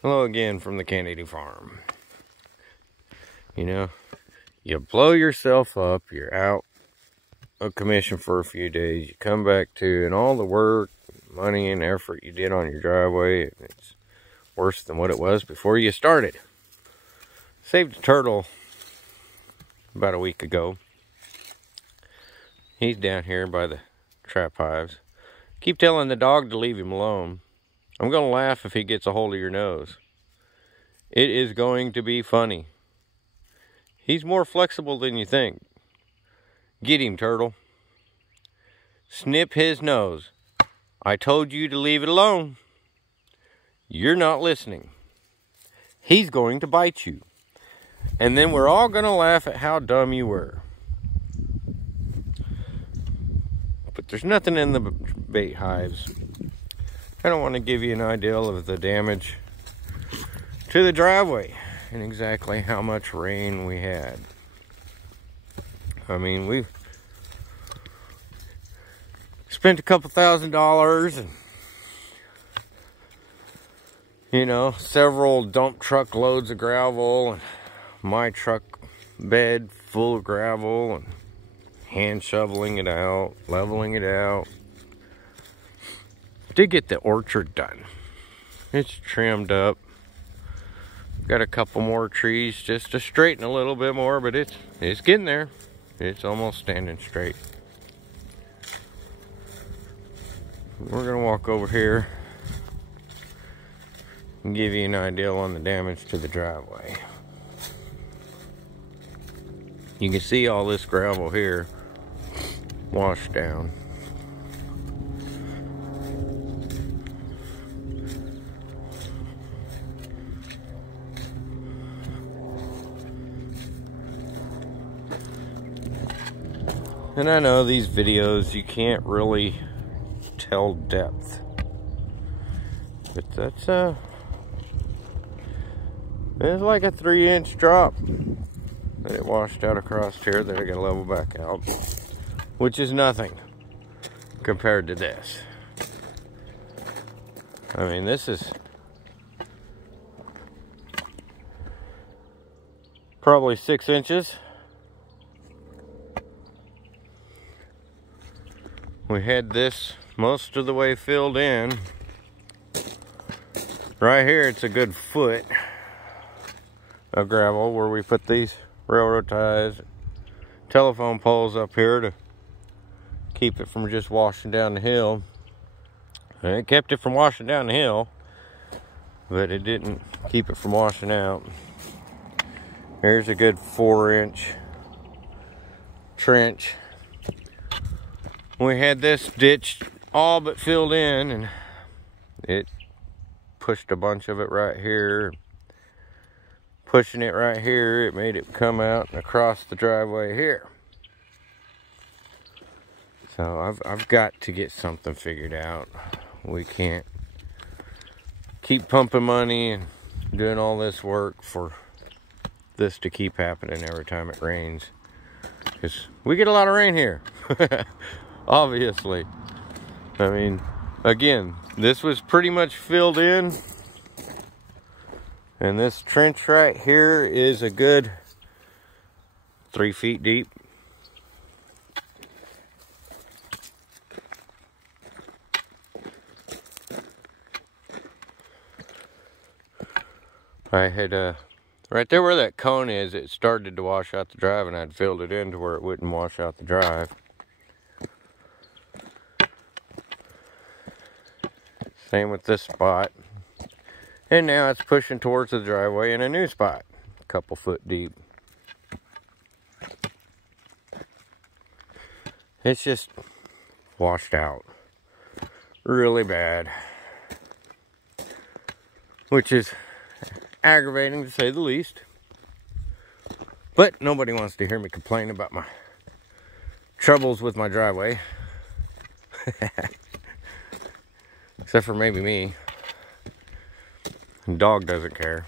Hello again from the Kennedy farm. You know, you blow yourself up, you're out of commission for a few days, you come back to, and all the work, money, and effort you did on your driveway, and it's worse than what it was before you started. Saved a turtle about a week ago. He's down here by the trap hives. Keep telling the dog to leave him alone. I'm gonna laugh if he gets a hold of your nose. It is going to be funny. He's more flexible than you think. Get him, turtle. Snip his nose. I told you to leave it alone. You're not listening. He's going to bite you. And then we're all gonna laugh at how dumb you were. But there's nothing in the bait hives. I don't want to give you an idea of the damage to the driveway and exactly how much rain we had. I mean, we've spent a couple $1,000s and, you know, several dump truck loads of gravel and my truck bed full of gravel and hand shoveling it out, leveling it out. Did get the orchard done. It's trimmed up. Got a couple more trees just to straighten a little bit more, but it's getting there. It's almost standing straight. We're gonna walk over here and give you an idea on the damage to the driveway. You can see all this gravel here washed down. And I know these videos, you can't really tell depth. But that's it's like a 3-inch drop that it washed out across here that I gotta level back out. Which is nothing compared to this. I mean, this is probably 6 inches. We had this most of the way filled in. Right here, it's a good foot of gravel where we put these railroad ties, telephone poles up here to keep it from just washing down the hill. And it kept it from washing down the hill, but it didn't keep it from washing out. Here's a good 4-inch trench. We had this ditch all but filled in, and it pushed a bunch of it right here. Pushing it right here, it made it come out and across the driveway here. So I've got to get something figured out. We can't keep pumping money and doing all this work for this to keep happening every time it rains. Because we get a lot of rain here. Obviously. I mean, again, this was pretty much filled in. And this trench right here is a good 3 feet deep. I had, right there where that cone is, it started to wash out the drive, and I'd filled it in to where it wouldn't wash out the drive. Same with this spot. And now it's pushing towards the driveway in a new spot, a couple foot deep. It's just washed out really bad, which is aggravating to say the least. But nobody wants to hear me complain about my troubles with my driveway. Except for maybe me. The dog doesn't care.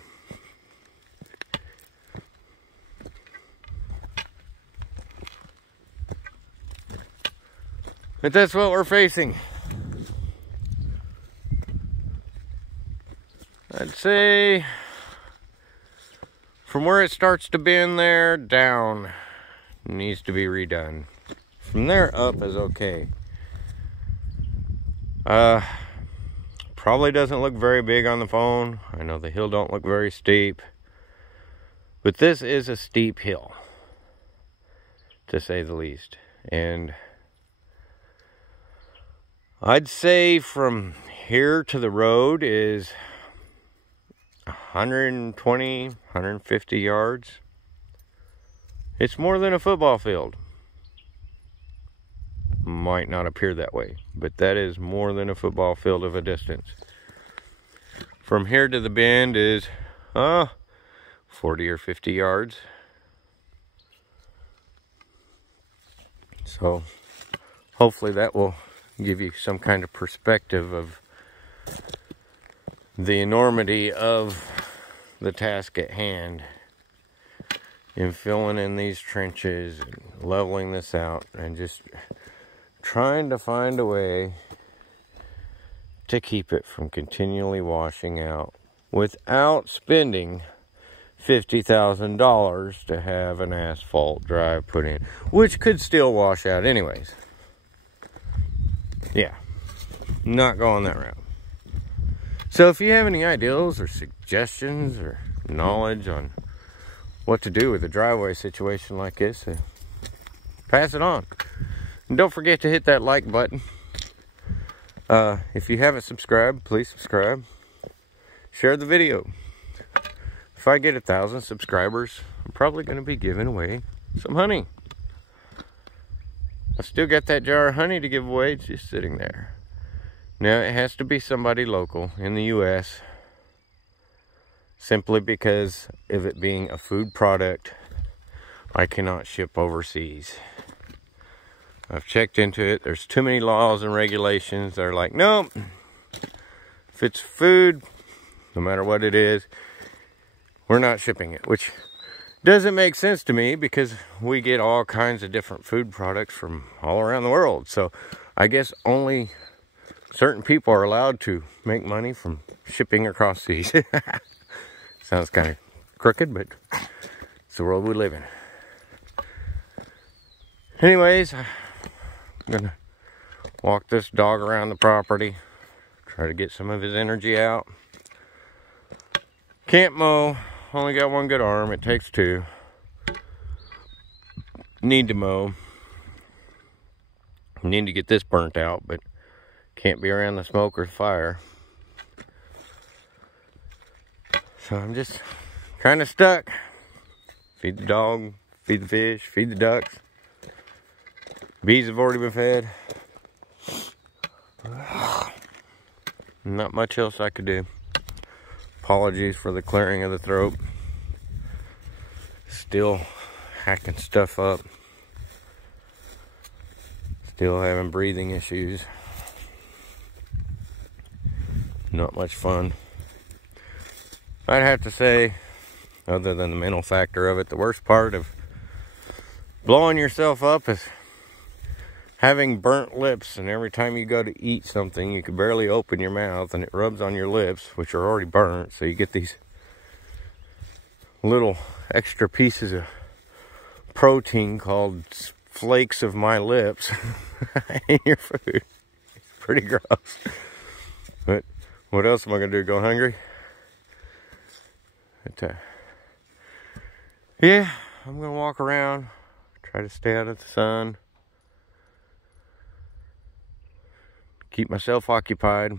But that's what we're facing. I'd say from where it starts to bend there down needs to be redone. From there up is okay. Probably doesn't look very big on the phone. I know the hill don't look very steep, but this is a steep hill, to say the least. And I'd say from here to the road is 120, 150 yards. It's more than a football field. Might not appear that way, but that is more than a football field of a distance. From here to the bend is 40 or 50 yards. So hopefully that will give you some kind of perspective of the enormity of the task at hand in filling in these trenches and leveling this out and just trying to find a way to keep it from continually washing out without spending $50,000 to have an asphalt drive put in, which could still wash out anyways. Yeah, not going that route. So if you have any ideas or suggestions or knowledge on what to do with a driveway situation like this, pass it on. And don't forget to hit that like button. If you haven't subscribed, please subscribe. Share the video. If I get 1,000 subscribers, I'm probably going to be giving away some honey. I still got that jar of honey to give away. It's just sitting there. Now, it has to be somebody local in the U.S. simply because of it being a food product. I cannot ship overseas. I've checked into it. There's too many laws and regulations. They're like, nope. If it's food, no matter what it is, we're not shipping it. Which doesn't make sense to me because we get all kinds of different food products from all around the world. So I guess only certain people are allowed to make money from shipping across seas. Sounds kind of crooked, but it's the world we live in. Anyways, I'm gonna walk this dog around the property, try to get some of his energy out. Can't mow, only got one good arm, it takes two. Need to mow. Need to get this burnt out, but can't be around the smoke or fire. So I'm just kind of stuck. Feed the dog, feed the fish, feed the ducks. Bees have already been fed. Not much else I could do. Apologies for the clearing of the throat. Still hacking stuff up. Still having breathing issues. Not much fun. I'd have to say, other than the mental factor of it, the worst part of blowing yourself up is having burnt lips, and every time you go to eat something, you can barely open your mouth, and it rubs on your lips, which are already burnt, so you get these little extra pieces of protein called flakes of my lips in your food. It's pretty gross. But what else am I going to do, go hungry? But, yeah, I'm going to walk around, try to stay out of the sun. Keep myself occupied.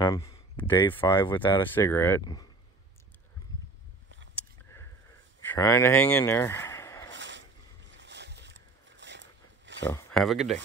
I'm day 5 without a cigarette. Trying to hang in there. So, have a good day.